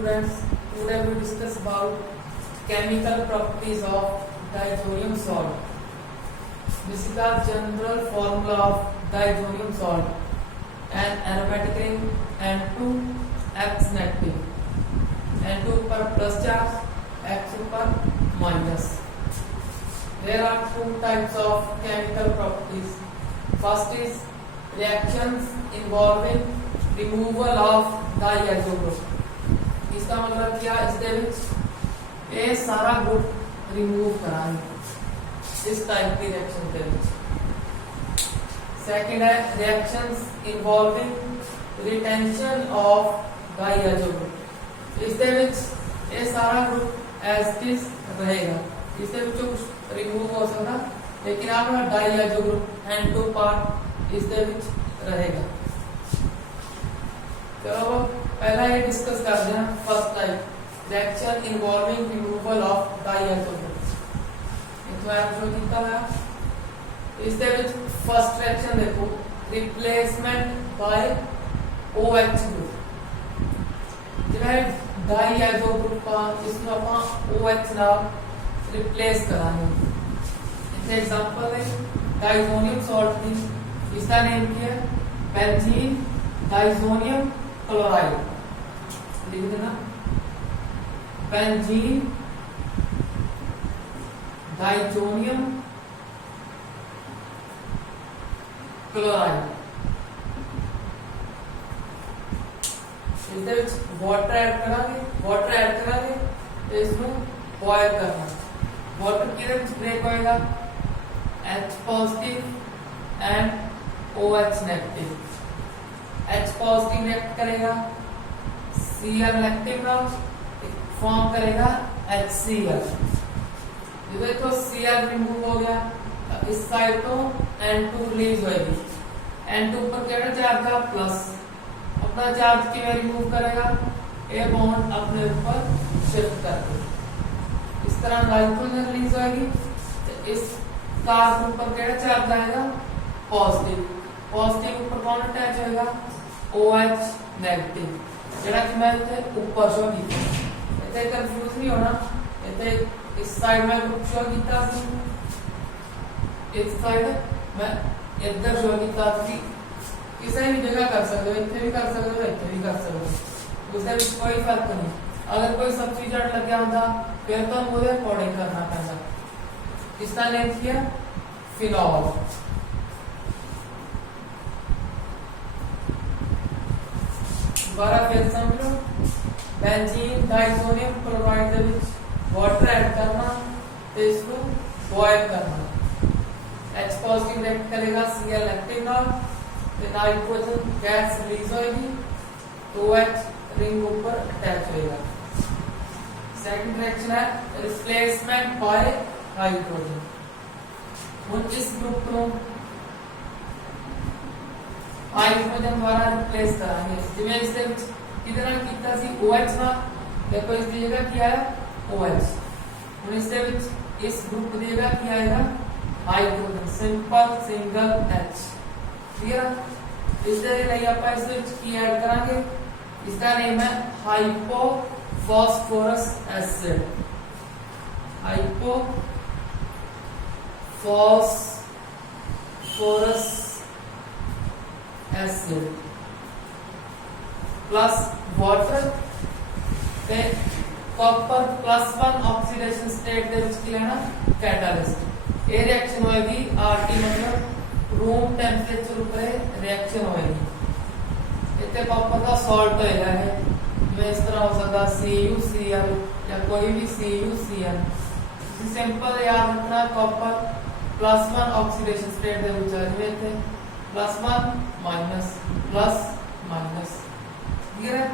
students, today we discuss about chemical properties of diazonium salt. This is the general formula of diazonium salt. An aromatic ring N2 X negative, N2 पर plus charge, X पर minus. There are two types of chemical properties. First is reactions involving removal of diazo group. इसका मतलब क्या, इसके विच ये सारा group remove कराएंगे इस टाइप की रिएक्शन के विच. सेकंड है reactions involving retention of diazo group. इसके विच ये सारा ग्रुप एज इट इज रहेगा, इसके विच कुछ रिमूव हो सकता, लेकिन आपका डाइयाजो ग्रुप N2 पार्ट इसके विच रहेगा. चलो पहला ये डिस्कस करते हैं. First type reaction involving removal of diazo group. तो आप जो कितना है इसके विच फर्स्ट रिएक्शन देखो, रिप्लेसमेंट बाय OH ग्रुप. जब डाइयाजो ग्रुप का इसमें अपन OH नाम रिप्लेस कराएंगे. इसका एग्जांपल है डाइजोनियम सॉल्ट की, इसका नेम क्या है, बेंजीन डाइजोनियम क्लोराइड. लिख देना बेंजीन डाइजोनियम क्लोराइड. इसके वाटर ऐड करांगे तो इसमें बॉयल करना. वाटर किधर ब्रेक होएगा, H positive and OH negative. H positive react करेगा Cl नेगेटिव ना फॉर्म करेगा HCl. देखो Cl रिमूव हो गया, इस साइड तो N2 रिलीज होगी. N2 पर क्या चार्ज था प्लस, अपना चार्ज क्यों रिमूव करेगा, ए बॉन्ड अपने ऊपर शिफ्ट करके. इस तरह नाइट्रोजन रिलीज होगी तो इस कार्बन पर क्या चार्ज आएगा पॉजिटिव. पॉजिटिव ऊपर कौन अटैच होगा OH नेगेटिव, जेड़ा कि मैं इथे ऊपर शो कीता. इथे कंफ्यूज नहीं होना, इथे इस साइड में ग्रुप शो कीता सी, इस साइड मैं इधर शो कीता सी. किसी भी जगह कर सकते हो, इथे भी कर सकते हो, इथे भी कर सकते हो, उससे भी कोई फर्क नहीं. अगर कोई सब्स्टिट्यूट लग गया होता फिर तो मुझे अकॉर्डिंग करना पड़ता. इसका नेम किया फिनॉल. दोबारा फिर समझो, बेंजीन डाइजोनियम क्लोराइड के विच वाटर ऐड करना तो इसको बॉयल करना. H पॉजिटिव रिएक्ट करेगा Cl नेगेटिव ना, तो नाइट्रोजन गैस रिलीज होगी तो OH रिंग ऊपर अटैच होएगा. सेकंड रिएक्शन है रिप्लेसमेंट बाय हाइड्रोजन. इस ग्रुप को हाइड्रोजन द्वारा रिप्लेस कराएंगे. जिਵੇਂ इससे कितना कितना सी OH ना, देखो इस जगह क्या है OH, और इससे इस ग्रुप की जगह क्या आएगा hydrogen, simple single H. Clear. इससे लिए अपन इससे की ऐड करांगे, इसका नेम है hypophosphorous acid. Hypophosphorous acid plus water पे कॉपर +1 ऑक्सीडेशन स्टेट दे विच की लेना कैटलिस्ट. ये रिएक्शन होएगी RT मतलब रूम टेंपरेचर ऊपर रिएक्शन होएगी. इतने कॉपर का सॉल्ट होएगा है, में इस तरह हो सकता CuCl या कोई भी CuCl. सिंपल याद रखना, कॉपर +1 ऑक्सीडेशन स्टेट दे विच है थे +1 माइनस प्लस माइनस. क्लियर है.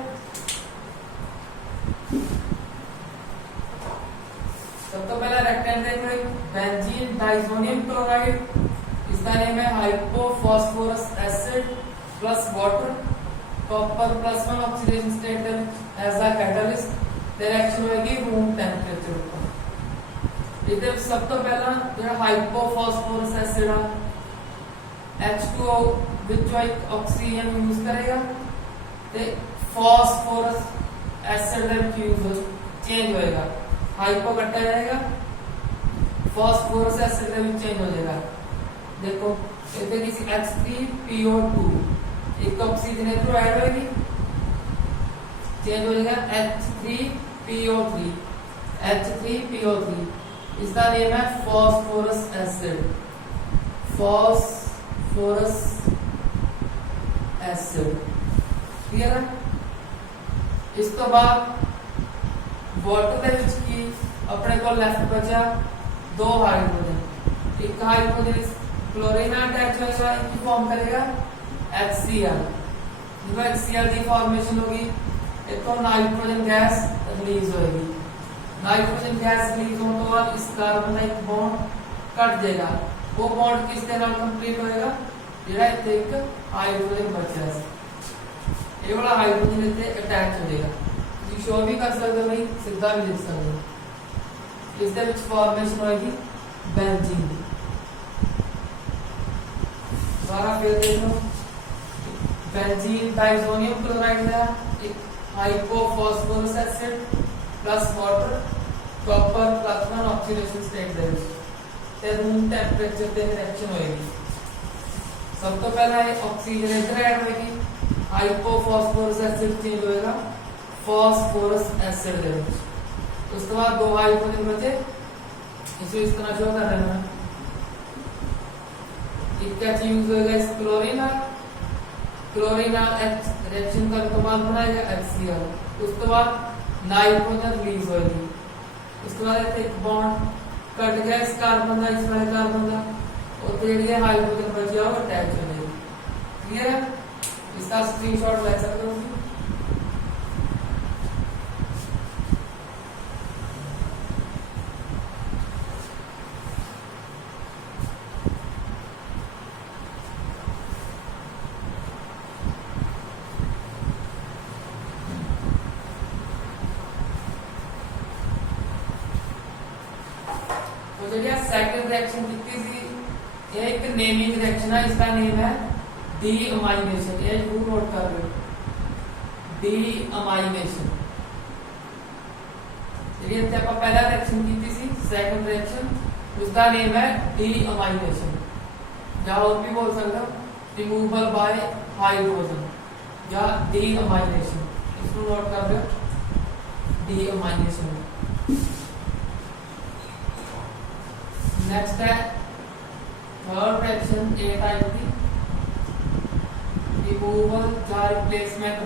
सबसे पहला रिएक्टेंट देखो बेंजीन डाइजोनियम क्लोराइड, इसका नेम है hypophosphorous acid plus water, copper +1 oxidation state as a catalyst. Reaction होगी रूम टेंपरेचर पर. इधर सब तो पहला जो हाइपोफॉस्फोरस एसिड H2O विच एक ऑक्सीजन यूज करेगा ते फॉस्फोरस एसिड दे चेंज होएगा, हाइपो कट्टा जाएगा, फास्फोरस एसिड का भी चेंज हो जाएगा। देखो इतने किसी H3PO2 एक ऑक्सीजनेटर ऐड होगी, चेंज हो जाएगा H3PO3, H3PO3 इसका नेम है phosphorus acid, phosphorus acid. Clear है? इस तो बाद वाटर ਦੇ ਵਿੱਚ ਕੀ ਆਪਣੇ ਕੋਲ ਲੈਫਟ ਬਚਿਆ दो हाइड्रोजन, एक हाइड्रोजन क्लोरीन अटैच होएगा, इनकी फॉर्म करेगा HCl, जब HCl की फॉर्मेशन होगी तो नाइट्रोजन गैस रिलीज होगी, नाइट्रोजन गैस रिलीज होने के बाद इस कार्बन का एक बॉन्ड कट जाएगा, वो बॉन्ड किसके नाल कंप्लीट होएगा, जेड़ा इथे एक हाइड्रोजन बचा है, ये वाला हाइड्रोजन इथे अटैच हो जाएगा। ਤੁਸੀਂ ਸ਼ੋ भी कर सकते हो, नहीं सीधा भी लिख सकते हो। इस दे विच फॉर्मेशन होएगी बेंजीन। दोबारा फिर देखो, बेंजीन डाइसोनियम क्लोराइड है, एक hypophosphorous acid plus water, copper plus oxidation state दे विच ते रूम टेंपरेचर ते रिएक्शन होएगी। सब तो पहला है ऑक्सीजनेटर ऐड होएगी, हाइपोफॉस्फोरस एसिड चेंज होएगा फास्फोरस एसिड दे विच। उसके बाद दो हाइड्रोजन बचे, इसे इस तरह शो कर रहे हैं, एक क्या यूज होएगा इस क्लोरीन रिएक्शन का तो बाद बनाएगा HCl, उसके बाद नाइट्रोजन रिलीज होएगी, उसके बाद एक बॉन्ड कट गया इस कार्बन का, इस वाले कार्बन का, और तेरे हाइड्रोजन बचा हुआ अटैच हो जाएगी। क्लियर है? इसका स्क्रीनशॉट ले सकते हो। सेकंड रिएक्शन कितनी थी, एक नेमिंग रिएक्शन है, इसका नेम है डीअमाइनेशन, ये जरूर नोट कर लो, डीअमाइनेशन। चलिए इतने आप पहला रिएक्शन की थी, सेकंड रिएक्शन, उसका नेम है डीअमाइनेशन, या और भी बोल सकते हो रिमूवल बाय हाइड्रोजन या डीअमाइनेशन, इसको नोट कर लो, डीअमाइनेशन। नेक्स्ट है थर्ड रिएक्शन ए टाइप की, रिमूवल या replacement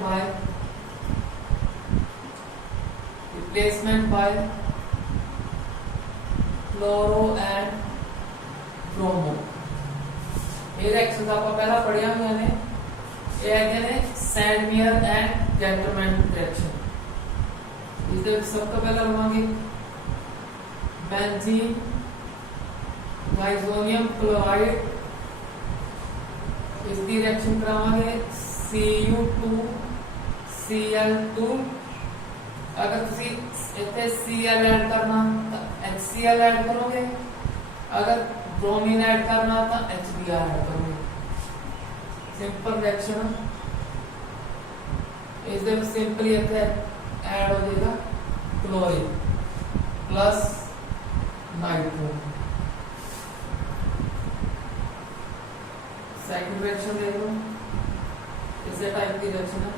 bye chloro and bromo. ये रिएक्शन आप पहला पढ़िया हुआ ने, ये है सैंडमियर एंड गैटरमैन रिएक्शन। इसके सब तो पहला होंगे बेंजीन डाइसोनियम क्लोराइड, इसकी रिएक्शन करावांगे Cu2Cl2, अगर तुसी इथे Cl ऐड करना तो HCl ऐड करोगे, अगर ब्रोमीन ऐड करना तो HBr ऐड करोगे। सिंपल रिएक्शन, इससे सिंपली इथे ऐड हो जाएगा chlorine plus nitrogen. Second reaction देख लो, इस टाइप की रिएक्शन है,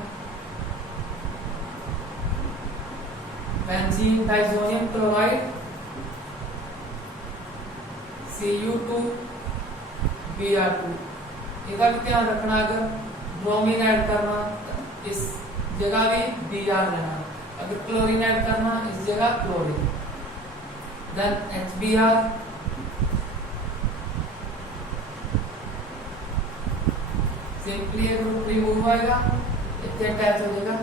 बेंजीन डाइसोनियम क्लोराइड Cu2Br2, इसका भी ध्यान रखना, अगर ब्रोमीन ऐड करना इस जगह भी Br लेना, अगर क्लोरीन ऐड करना इस जगह क्लोरीन, देन HBr सिंपली एक ग्रुप रिमूव होएगा, इतने अटैच हो जाएगा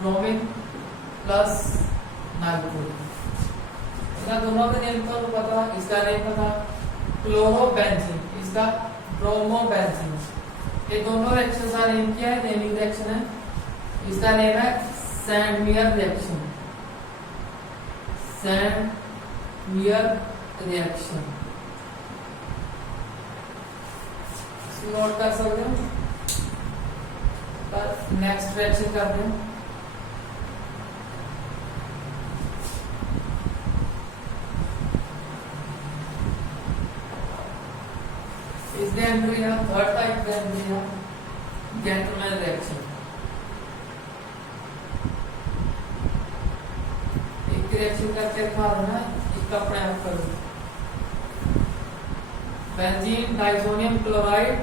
ब्रोमीन प्लस नाइट्रोजन। इसका दोनों का नेम तो पता, इसका नेम पता क्लोरोबेंजीन, इसका ब्रोमोबेंजीन। ये दोनों रिएक्शन का नेम क्या है, नेमिंग रिएक्शन है, इसका नेम है सैंडमियर रिएक्शन, सैंडमियर रिएक्शन। नोट कर सकते हो। नेक्स्ट रिएक्शन करते हैं, इसके अंदर या थर्ड टाइप के अंदर या जेंटलमैन रिएक्शन। एक रिएक्शन करके दिखा देना, इसका अपने आप करो। बेंजीन डाइसोनियम क्लोराइड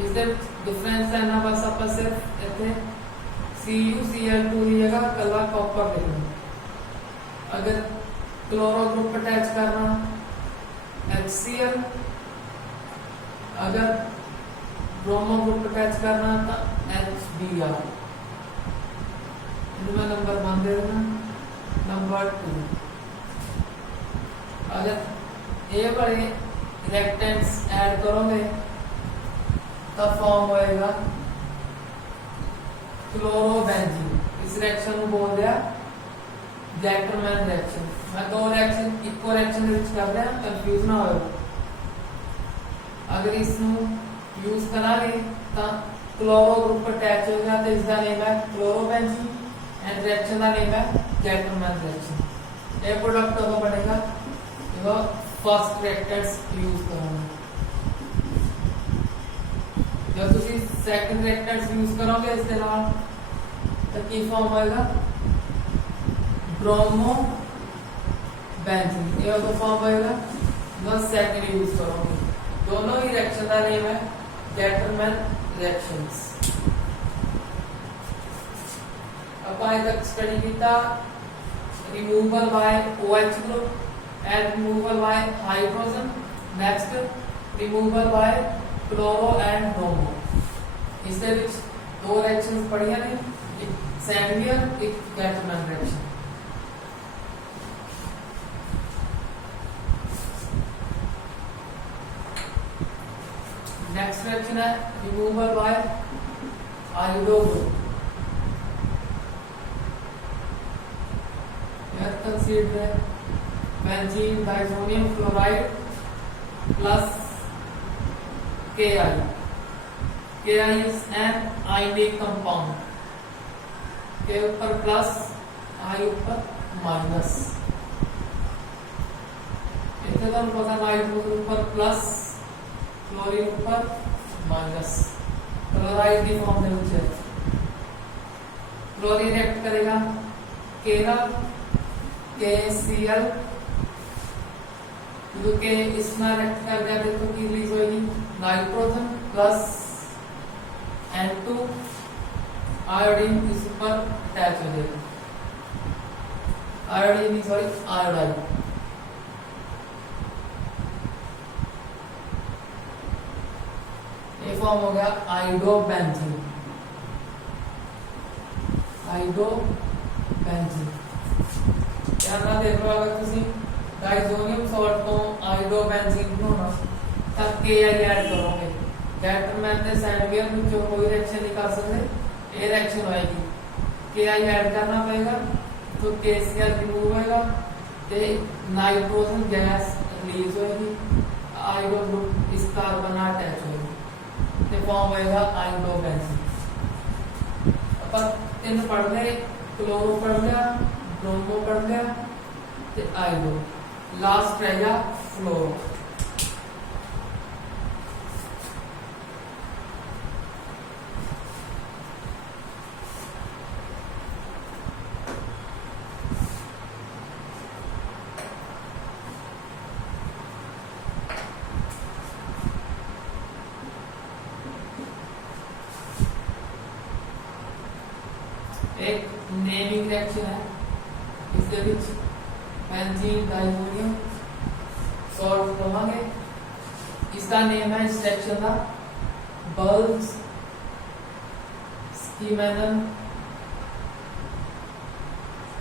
इसके डिफरेंस है ना, बस आप सिर्फ इतने CuCl2 की जगह कला कॉपर लिखना। अगर क्लोरो ग्रुप अटैच करना HCl, अगर ब्रोमो ग्रुप अटैच करना तो HBr। इनमें नंबर 1 दे देना, नंबर 2। अगर ये वाले रिएक्टेंट्स ऐड करोगे तब फॉर्म होएगा क्लोरोबेंजीन। इस रिएक्शन को बोल दिया जेंटलमैन रिएक्शन। मैं दो रिएक्शन इको रिएक्शन कर रहा हूं, कंफ्यूज ना हो। अगर इसमें यूज करांगे तो क्लोरो ग्रुप अटैच होगा तो इसका नेम है क्लोरोबेंजीन एंड रिएक्शन का नेम है जेंटलमैन रिएक्शन। ये प्रोडक्ट होगा बनेगा वो फर्स्ट रिएक्टेंट्स यूज करोगे। जब तुम सेकंड रिएक्टेंट्स यूज करोगे इसके नाल तो की फॉर्म होएगा ब्रोमो बेंजीन। ये तो फॉर्म होएगा जब सेकंड यूज करोगे। दोनों ही रिएक्शन का नेम है जेंटलमैन रिएक्शंस। अपन तक स्टडी किया removal by OH group and removal by hydrogen. Next, removal by chloro and bromo. इसके बीच दो रिएक्शंस पढ़िया ने, एक सैंडवियर एक जेंटलमैन रिएक्शन। नेक्स्ट रिएक्शन है रिमूवल बाय आयोडो ग्रुप। यह कंसीडर है benzene diazonium chloride plus Ki। Ki is an ionic compound। के ऊपर प्लस I ऊपर माइनस। इतना तो पता नाइट्रोजन ऊपर प्लस क्लोरीन ऊपर माइनस। क्लोराइड की फॉर्म में होती है। क्लोरीन रिएक्ट करेगा केरा KCl जो कि इसमें रिएक्ट कर जाते तो की रिलीज होगी नाइट्रोजन प्लस N2 आयोडीन इस पर अटैच हो जाएगा। Iodine sorry iodine. ये फॉर्म हो गया आयोडोबेंजीन। आयोडोबेंजीन ध्यान देखो, अगर तुम डाइसोनियम सॉल्ट तो आयोडोबेंजीन बनाना तब Ki ऐड करोगे। जेंटलमैन ने सैंडवियर में जो कोई रिएक्शन नहीं कर सकते, ये रिएक्शन होएगी। Ki ऐड करना पड़ेगा तो KCl रिमूव होएगा ते नाइट्रोजन गैस रिलीज होएगी। आयोडो ग्रुप इस कार्बन अटैच होएगी ते फॉर्म होएगा आयोडोबेंजीन। अपन तीन पढ़ ले, क्लोरो पढ़ लिया, ब्रोमो पढ़ लिया ते आयोडो। लास्ट रहेगा फ्लोरो। एक नेमिंग रिएक्शन है, इसके बीच बेंजीन डाइसोनियम सॉल्ट बनाएंगे। इसका नेम है इस रिएक्शन का Balz Schiemann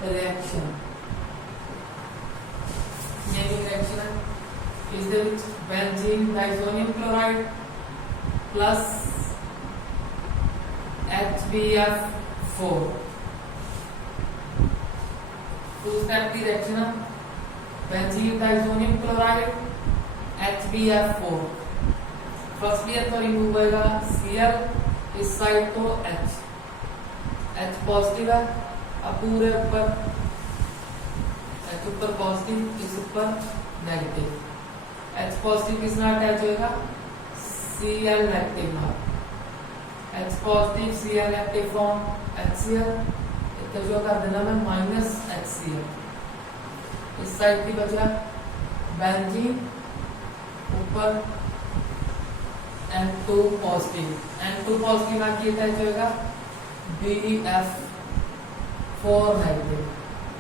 reaction. Naming reaction है, इसके बीच benzene diazonium chloride plus HBF4 two step की रिएक्शन है benzene diazonium chloride HBF4। First year तो रिमूव होगा Cl, इस साइड तो H पॉजिटिव है। अब पूरे ऊपर H ऊपर पॉजिटिव, इस ऊपर नेगेटिव। H पॉजिटिव किस में अटैच होएगा, Cl नेगेटिव में। H positive Cl negative from HCl, तो जो कर देना मैं माइनस HCl। इस साइड की बचा बेंजीन, ऊपर N2 पॉजिटिव, N2 पॉजिटिव में की अटैच होएगा BF4 नेगेटिव,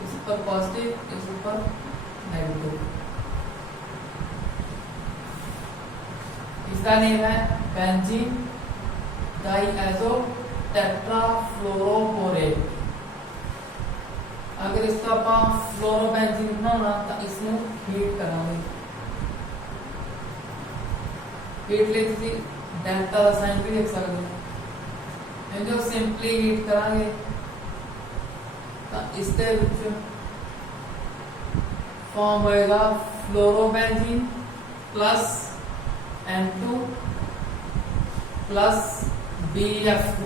इस ऊपर पॉजिटिव, इस ऊपर नेगेटिव। इसका नेम है बेंजीन डाइएज़ो टेट्राफ्लोरोबोरेट। अगर इसका आप फ्लोरोबेंजीन बनाना तो इसमें हीट करांगे, हीट लेते थे डेल्टा का साइन भी लिख सकते हैं। जो सिंपली हीट करांगे तो इसके विच फॉर्म होएगा fluorobenzene plus N2 plus BF3।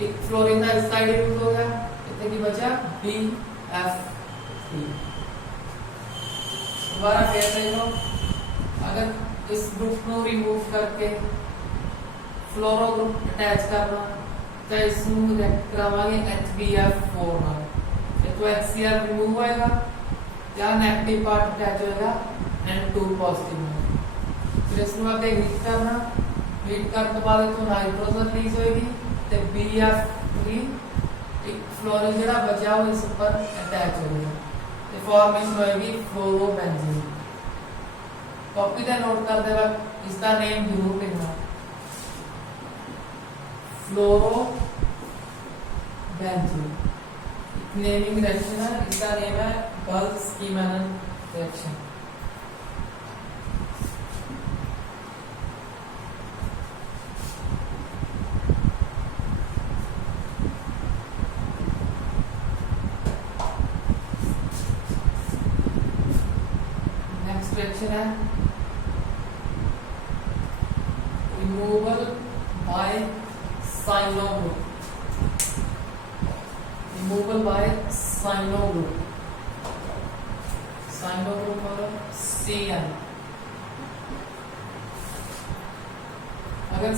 एक फ्लोरीन का इस साइड यूज हो गया, इतने की बचा BF3। दोबारा फिर देख लो, अगर इस ग्रुप को रिमूव करके फ्लोरो ग्रुप अटैच करना तो इसमें रिएक्ट करावांगे HBF4 ना, तो HCl रिमूव होएगा, या नेगेटिव पार्ट अटैच होएगा N2 पॉजिटिव में। फिर इसमें आगे हीट करना, हीट करने के बाद तो नाइट्रोजन रिलीज होएगी, तो BF3 एक फ्लोरीन जरा बचा हुआ इस ऊपर अटैच होएगा, तो फॉर्मेशन होएगी फ्लोरोबेंजीन। कॉपी का नोट कर देगा, इसका नेम जरूर लिखना, फ्लोरोबेंजीन। नेमिंग रिएक्शन है, इसका नेम है बल्स-कीमैन रिएक्शन। नेक्स्ट रिएक्शन है removal by cyano group, removal by cyano group, cyano group मतलब Cn। अगर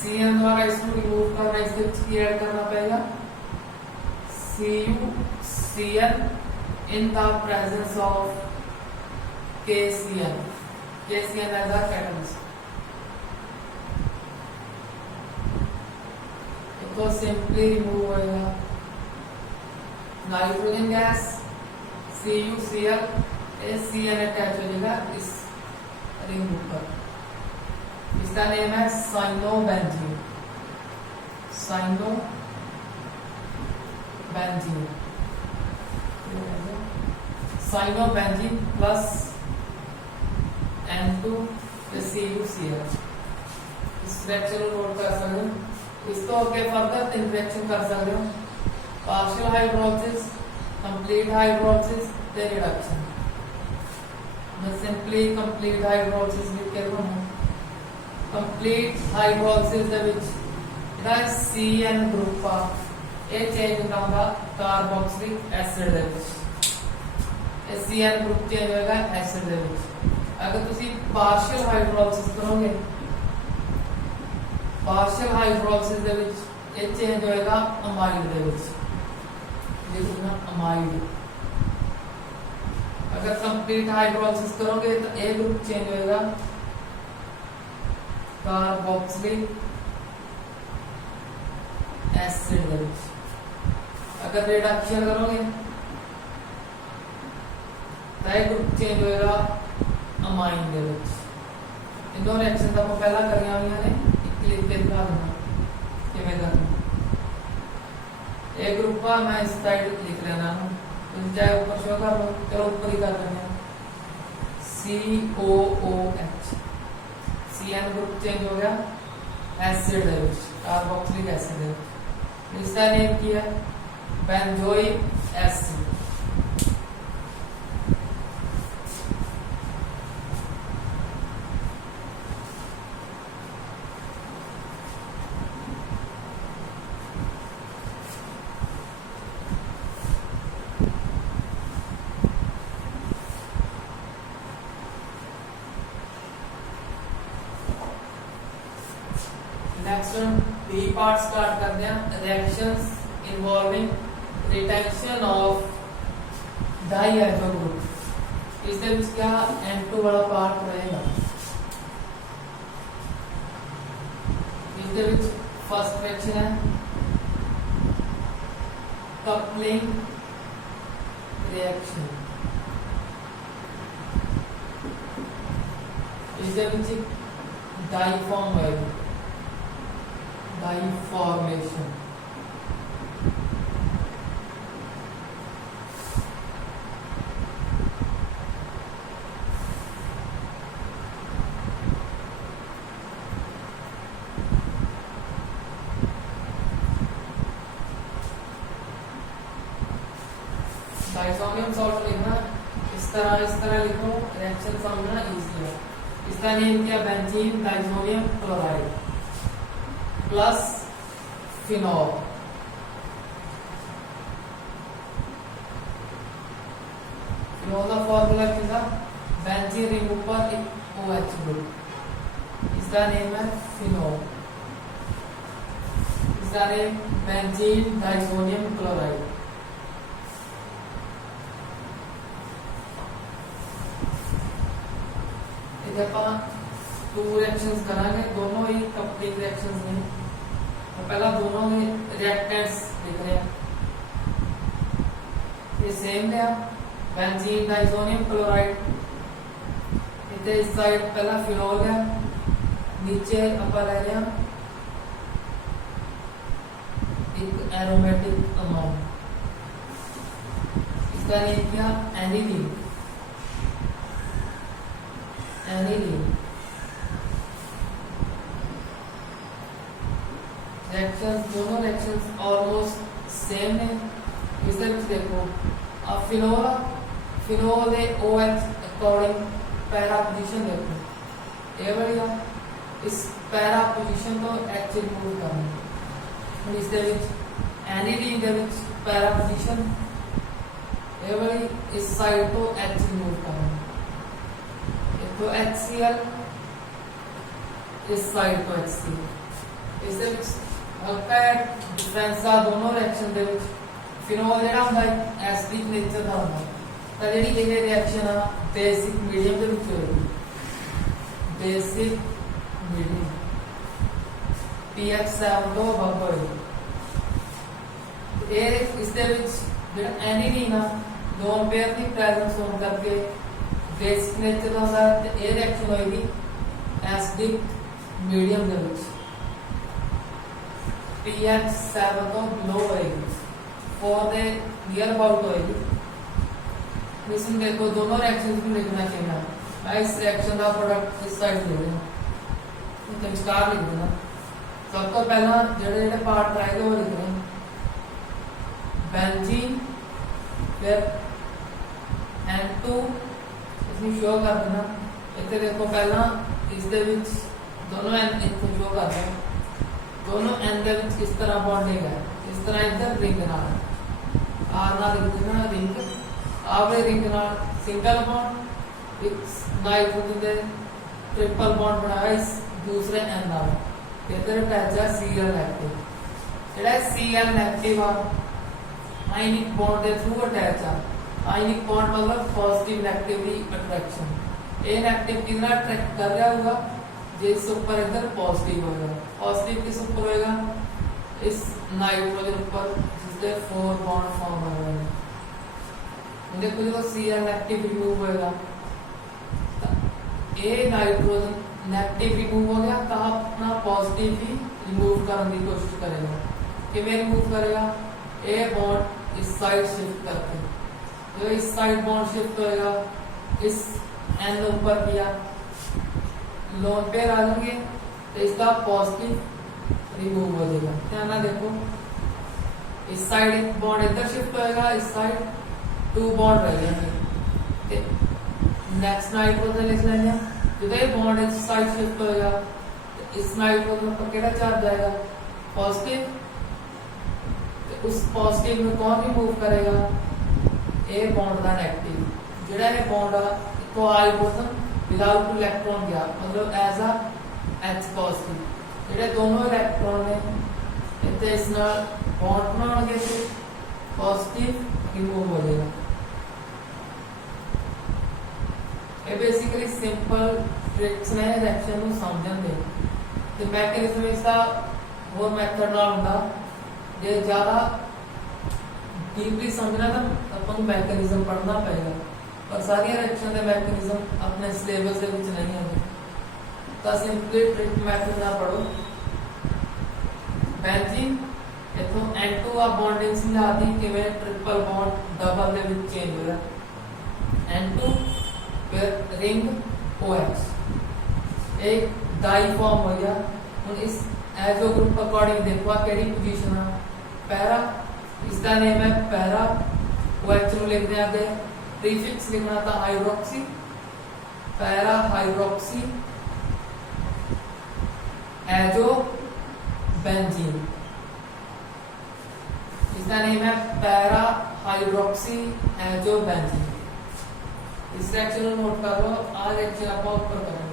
Cn द्वारा इसको रिमूव करना, इसके ऐड करना पड़ेगा CuCl in the presence of KCl, KCl as a catalyst। तो सिंपली रिमूव होएगा nitrogen gas CuCl, Cn attach हो जाएगा इस रिंग पर। इसका नेम है cyanobenzene, cyanobenzene, cyanobenzene plus N2 CuCl। इस रिएक्शन को नोट कर सकते हो, इसको आगे फर्दर रिएक्शन कर सकते हो, partial hydrolysis, complete hydrolysis, reduction. मैं सिंपली कंप्लीट हाइड्रोलिसिस लिख के रखूंगा। कंप्लीट हाइड्रोलिसिस ਦੇ ਵਿੱਚ ਜਿਹੜਾ Cn ਗਰੁੱਪ ਆ ਇਹ ਚੇਂਜ ਹੁੰਦਾ ਕਾਰਬੋਕਸਿਲਿਕ ਐਸਿਡ ਦੇ ਵਿੱਚ। ਇਹ Cn ਗਰੁੱਪ ਚੇਂਜ ਹੋਏਗਾ ਐਸਿਡ ਦੇ ਵਿੱਚ। अगर ਤੁਸੀਂ ਪਾਰਸ਼ੀਅਲ ਹਾਈਡਰੋਲਿਸਿਸ ਕਰੋਗੇ, ਪਾਰਸ਼ੀਅਲ ਹਾਈਡਰੋਲਿਸਿਸ ਦੇ ਵਿੱਚ ਇਹ ਚੇਂਜ ਹੋਏਗਾ ਅਮਾਈਡ ਦੇ ਵਿੱਚ, लिखना अमाइड। अगर कंप्लीट हाइड्रोलिसिस करोगे तो ए ग्रुप चेंज होएगा कार्बोक्सिलिक एसिड ਦੇ ਵਿੱਚ। अगर रिडक्शन करोगे तो ए ग्रुप चेंज होएगा अमाइन ਦੇ ਵਿੱਚ। इन दोनों रिएक्शन तो ਆਪਾਂ ਪਹਿਲਾਂ ਕਰੀਆਂ ਹੋਈਆਂ ਨੇ, ਇੱਕ ਲਿਖ ਕੇ ਦਿਖਾ ਦੂੰਗਾ ਕਿਵੇਂ ਕਰਨਾ। एक ग्रुप का मैं इस साइड लिख लेना हूँ, तो चाहे ऊपर शो कर लो, चलो ऊपर ही कर लेते हैं COOH। Cn ग्रुप चेंज हो गया एसिड है, कार्बोक्सिलिक एसिड है। इसका नेम किया बेंजोइक एसिड। पार्ट स्टार्ट करते हैं reactions involving retention of diazo group. इसके ਵਿੱਚ क्या N2 वाला पार्ट रहेगा। इसके ਵਿੱਚ फर्स्ट रिएक्शन है कपलिंग रिएक्शन। इसके ਵਿੱਚ डाई फॉर्म होएगा, डाई फॉर्मेशन। डाइसोनियम सॉल्ट लिखना इस तरह लिखो, रिएक्शन समझना इजी है। इसका नेम क्या, benzene diazonium chloride plus phenol. Phenol का फॉर्मूला क्या, बेंजीन रिमूव पर एक OH ग्रुप, इसका नेम है फिनॉल। इसका name benzene diazonium chloride. Two reactions करांगे, दोनों ही कपलिंग रिएक्शंस में। तो पहला दोनों में रिएक्टेंट्स लिख रहे हैं, ये सेम है बेंजीन डाइसोनियम क्लोराइड। इस साइड पहला फिनॉल है, नीचे अपन ले रहे हैं एक एरोमेटिक अमाउंट, इसका नेम क्या, एनिलीन। रिएक्शंस, दोनों रिएक्शंस ऑलमोस्ट सेम है। इसे देखो, अब फिनोल है OH अकॉर्डिंग पैरा पोजीशन देखो, ये बढ़िया। इस पैरा पोजीशन को H रिमूव करना, इसके विच एनिलीन के विच पैरा पोजीशन ये वाली, इस साइड को H रिमूव करना, तो HCl, इस साइड को HCl। इससे हल्का डिफरेंस आ दोनों रिएक्शन दे विच। फिनॉल जेड़ा हुंदा एसिडिक नेचर दा हुंदा, तां जेड़ी ये रिएक्शन आ बेसिक मीडियम दे विच होएगी, बेसिक मीडियम pH 7 तो अबव होएगी। ये इसके विच जेड़ा एनिलीन आ दोन पेयर की प्रेजेंस होने करके बेसिक नेचर का होता है, ये रिएक्शन होएगी एसिडिक मीडियम दे विच, pH 7 तो लो होएगी, 4 दे नियर अबाउट होएगी। इसमें देखो दोनों रिएक्शंस को लिखना चाहिए। इस रिएक्शन का प्रोडक्ट इस साइड ले लेना, तो स्टार लिख देना। सब तो पहला जेड़े पार्ट रहेंगे वो लिख रहे हैं बेंजीन, फिर N2 इसमें शो कर देना। इतने देखो पहला इसके विच दोनों N इतने शो कर देना, दोनों N के विच इस तरह बॉन्डिंग है, इस तरह इधर रिंग नाल R नाल लिख देना रिंग, आवे रिंग नाल सिंगल बॉन्ड, एक नाइट्रोजन दे ट्रिपल बॉन्ड बनाया इस दूसरे N नाल, इधर अटैच है Cl नेगेटिव। जेड़ा Cl नेगेटिव आ आयनिक बॉन्ड के थ्रू अटैच आ, आयनिक बॉन्ड मतलब पॉजिटिव नेगेटिवली अट्रैक्शन। ए नेगेटिव कितना अट्रैक्ट कर रहा होगा, जिस ऊपर इधर पॉजिटिव होगा, पॉजिटिव किस ऊपर होएगा, इस नाइट्रोजन ऊपर जिसके 4 बॉन्ड फॉर्म हो रहे हैं। देखो जो Cl नेगेटिव रिमूव होएगा, ए नाइट्रोजन नेगेटिव रिमूव हो गया, तो अपना पॉजिटिव भी रिमूव करने की कोशिश करेगा। किवें रिमूव करेगा, ए बॉन्ड इस साइड शिफ्ट करके, जो इस साइड बॉन्ड शिफ्ट होएगा, इस N ऊपर किया, लोन पेयर आ जाएंगे, तो इसका पॉजिटिव रिमूव हो जाएगा। ध्यान ना देखो, इस साइड एक बॉन्ड इधर शिफ्ट होएगा, इस साइड 2 बॉन्ड रह जाएंगे। नेक्स्ट नाइट्रोजन लिख लेंगे, जो ये बॉन्ड इस साइड शिफ्ट होएगा, इस नाइट्रोजन पर केड़ा चार्ज जाएगा, पॉजिटिव। उस पॉजिटिव में कौन रिमूव करेगा, ए बॉन्ड का नेगेटिव। जेड़ा ये बॉन्ड आ तो हाइड्रोजन विदाउट इलेक्ट्रॉन गया, मतलब एज अ H पॉजिटिव। जेड़े दोनों इलेक्ट्रॉन ने इतने इस नाल बॉन्ड बनाउणगे ते पॉजिटिव रिमूव हो जाएगा। ये बेसिकली सिंपल ट्रिक्स ने रिएक्शन को समझण दे ते मैकेनिज्म इसका होर मैथड नाल हुंदा। जे ज़्यादा डीपली समझना तो अपन मैकेनिज्म पढ़ना पड़ेगा, पर सारी रिएक्शन के मैकेनिज्म अपने सिलेबस के विच नहीं आते, तो सिंपली ट्रिक मैथड ना पढ़ो। बेंजीन इथों N2 आ बॉन्डिंग समझाती किवें triple bond double they which change होया। N2 फिर रिंग OH एक डाई फॉर्म हो गया। हुन इस एजो ग्रुप अकॉर्डिंग देखो केड़ी पोजीशन है पैरा, इसका नेम है पैरा। OH नु लिख दें आगे, प्रीफिक्स लिखना था hydroxy, para hydroxy azobenzene. इसका नेम है पैरा हाइड्रोक्सी एजो बेंजीन। इस रिएक्शन को नोट कर लो, आज रिएक्शन आप ऊपर करेंगे।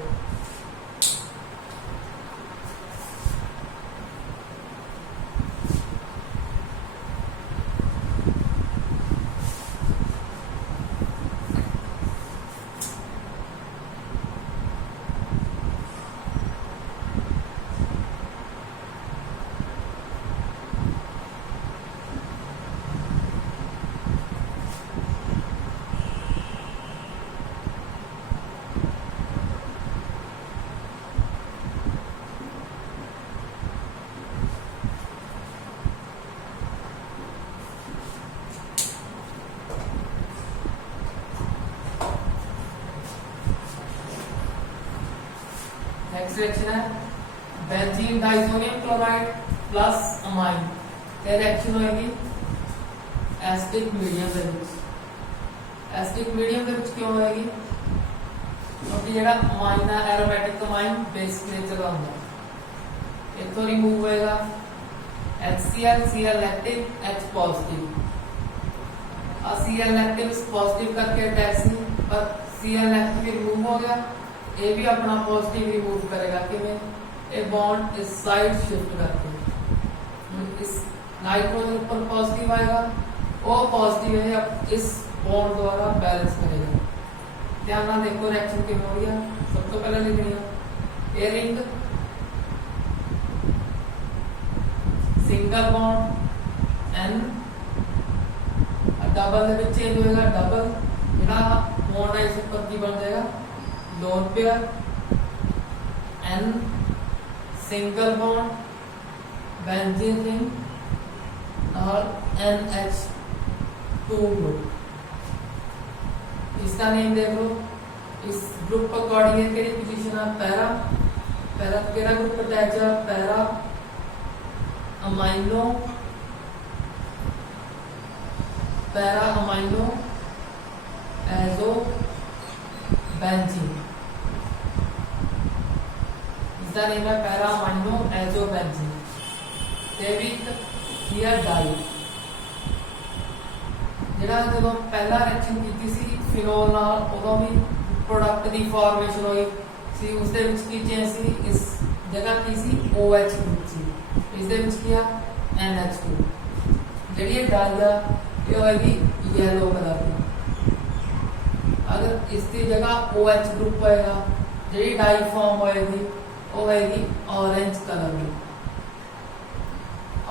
नेक्स्ट रिएक्शन है benzene diazonium chloride plus amine. ये रिएक्शन होएगी एसिडिक मीडियम दे विच। एसिडिक मीडियम दे विच क्यों होएगी? क्योंकि जेड़ा अमाइन है एरोमेटिक अमाइन बेसिक नेचर का होंदा। इथों रिमूव होएगा HCl Cl negative H positive. Cl negative positive करके अटैच नहीं, पर Cl नेगेटिव रिमूव हो गया, ये भी अपना पॉजिटिव रिमूव करेगा कि मैं ये बॉन्ड इस साइड शिफ्ट करके इस नाइट्रोजन ऊपर पॉजिटिव आएगा, वो पॉजिटिव है अब इस बॉन्ड द्वारा बैलेंस करेगा। ध्यान ना देखो रिएक्शन की हो गया। सबसे पहले लिखनी है a ring single bond N double they which change होएगा, डबल जेड़ा बॉन्ड है इस ऊपर की बन जाएगा lone pair N single bond benzene ring और NH2 ग्रुप। इसका नेम देख लो, इस ग्रुप पर अकॉर्डिंग केड़ी पोजीशन है पैरा। पैरा केड़ा ग्रुप अटैच है para amino, para amino azo benzene. इसका नेम है पैरा अमाइनो एजो बेंजीन। ते भी हियर डाई जेड़ा जब पहला रिएक्शन कीती सी फिनोल नाल उदों भी प्रोडक्ट दी फॉर्मेशन होई सी, उस दे विच की चेंज सी, इस जगह की सी OH ग्रुप सी, इस दे विच की NH2। जेड़ी ये डाई आ ये होएगी येलो कलर की। अगर इसकी जगह OH ग्रुप होएगा, जेडी डाई फॉर्म होएगी वो होएगी ऑरेंज कलर की,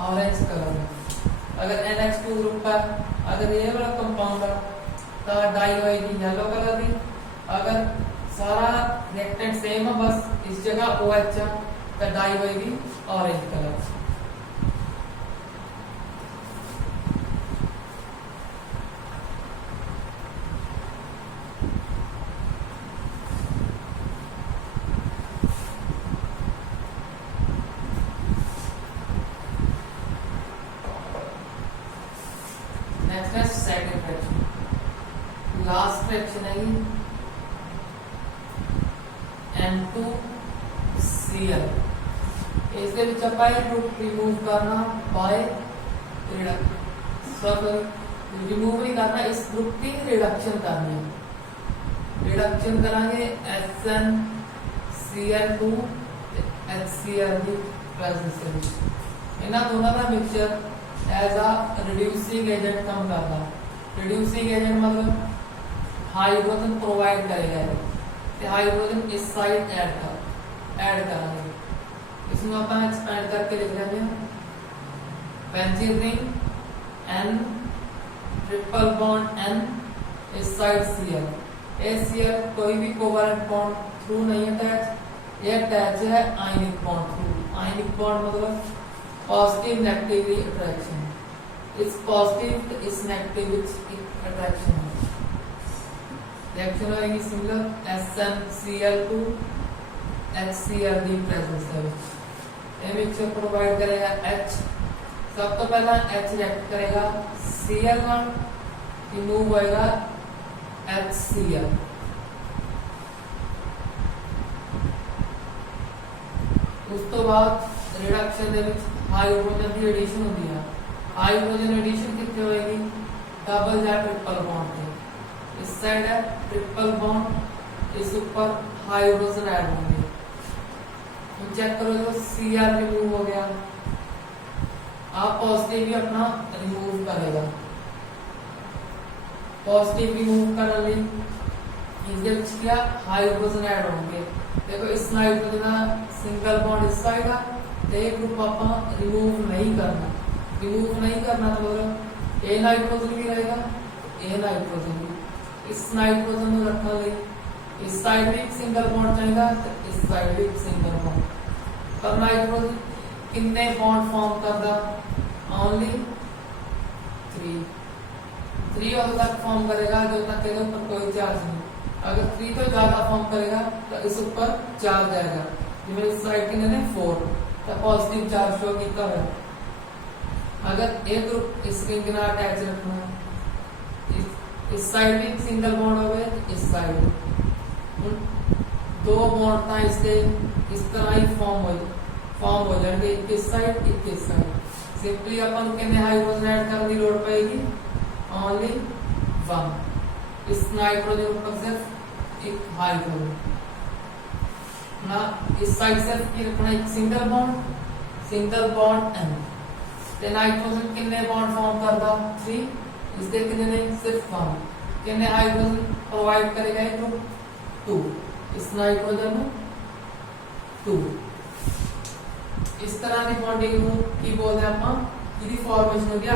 ऑरेंज कलर में। अगर NH2 ग्रुप है, अगर ये वाला कंपाउंड है तो डाई होएगी येलो कलर की। अगर सारा रिएक्टेंट सेम है, बस इस जगह OH है तो डाई होएगी ऑरेंज कलर। लास्ट रिएक्शन है N2Cl। इसके विच आपां ग्रुप रिमूव करना बाय रिडक्शन, रिमूव नहीं करना, इस ग्रुप की रिडक्शन करनी है। रिडक्शन करांगे HNCl2 HCl की प्रेजेंस में। ਇਹਨਾਂ ਦੋਨਾਂ ਦਾ mixture as a reducing agent ਕੰਮ ਕਰਦਾ। ਰਿਡਿਊਸਿੰਗ ਏਜੰਟ मतलब हाइड्रोजन प्रोवाइड करेगा ਤੇ ਹਾਈਡਰੋਜਨ ਇਸ ਸਾਈਡ ਐਡ ਕਰਾਂਗੇ। ਇਸ ਨੂੰ ਆਪਾਂ ਐਕਸਪੈਂਡ ਕਰਕੇ ਲਿਖ ਲੈਂਦੇ ਹਾਂ benzene ring N triple bond N इस साइड Cl। ये Cl कोई भी कोवैलेंट बॉन्ड थ्रू नहीं अटैच, ये अटैच है ionic bond through. Ionic bond मतलब पॉजिटिव नेगेटिव अट्रैक्शन, इस पॉजिटिव इस नेगेटिव अट्रैक्शन है। रिएक्शन होगी सिमिलर SnCl2 HCl की प्रेजेंस है। ये मिक्सचर प्रोवाइड करेगा H। सब तो पहला H रिएक्ट करेगा Cl नाल, रिमूव होएगा HCl। उस तो बाद रिडक्शन दे विच हाइड्रोजन की एडिशन होती है। हाइड्रोजन एडिशन कितने होएगी? डबल या ट्रिपल बॉन्ड पे। इस साइड है ट्रिपल बॉन्ड, इस ऊपर हाइड्रोजन ऐड होंगे। चेक करो जो Cl रिमूव हो गया, आप पॉजिटिव भी अपना रिमूव करेगा। पॉजिटिव रिमूव करने इसके विच क्या हाइड्रोजन ऐड होंगे। देखो इस नाइट्रोजन का सिंगल बॉन्ड इस साइड है, तो एक ग्रुप आप रिमूव नहीं करना। रिमूव नहीं करना तो मतलब ए नाइट्रोजन भी रहेगा, ए नाइट्रोजन भी। इस नाइट्रोजन को रखने लिए इस साइड भी एक सिंगल बॉन्ड चाहिए, तो इस साइड भी एक सिंगल बॉन्ड। पर नाइट्रोजन कितने बॉन्ड फॉर्म करता? ओनली 3 और तक फॉर्म करेगा, जो तक के ऊपर कोई चार्ज नहीं। अगर 3 तो ज्यादा फॉर्म करेगा तो इस ऊपर चार्ज आएगा। जिसमें इस साइड के ने 4 तो पॉजिटिव चार्ज शो कितना है। अगर एक ग्रुप इस रिंग के ना अटैच रखना है, इस साइड भी सिंगल बॉन्ड हो गए, इस साइड दो बॉन्ड था इसके इस तरह ही फॉर्म हो जाएंगे, इस साइड इस साइड। सिंपली अपन कितने हाइड्रोजन ऐड करने की लोड पड़ेगी? ओनली 1। इस नाइट्रोजन ऊपर सिर्फ एक हाइड्रोजन ना, इस साइड सिर्फ ये रखना एक सिंगल बॉन्ड N। ते नाइट्रोजन कितने बॉन्ड फॉर्म करता? 3। इसके कितने ने? सिर्फ 1। कितने हाइड्रोजन प्रोवाइड करेगा एक ग्रुप? 2। इस नाइट्रोजन में 2। इस तरह की बॉन्डिंग की बोलते हैं अपन, फॉर्मेशन हो गया